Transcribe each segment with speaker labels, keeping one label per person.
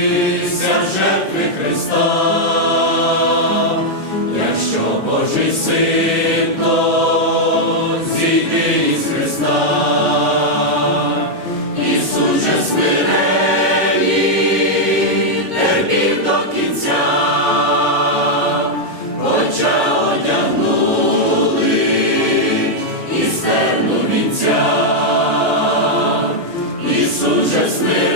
Speaker 1: вмістився в жертви Христа, якщо Божий син, то зійди із Христа, Ісус же смирені, терпів до кінця, хоча одягнули і стерну вінця, Ісус же смирені,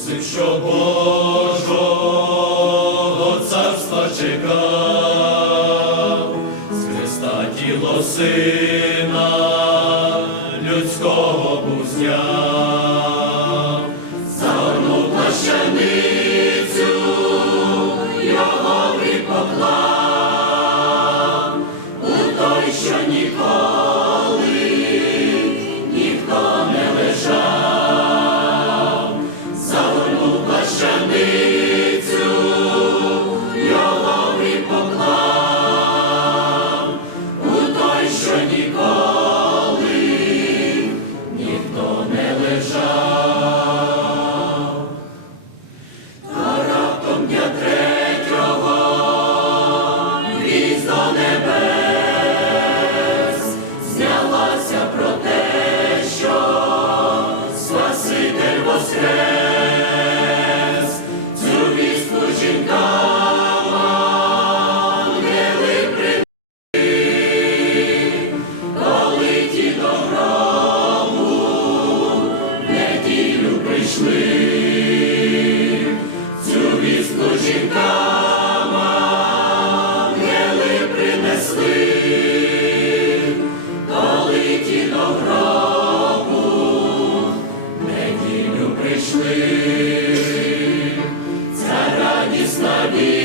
Speaker 1: Мусив, що Божого царства чекав, з Христа тіло сина людського був зняв. на.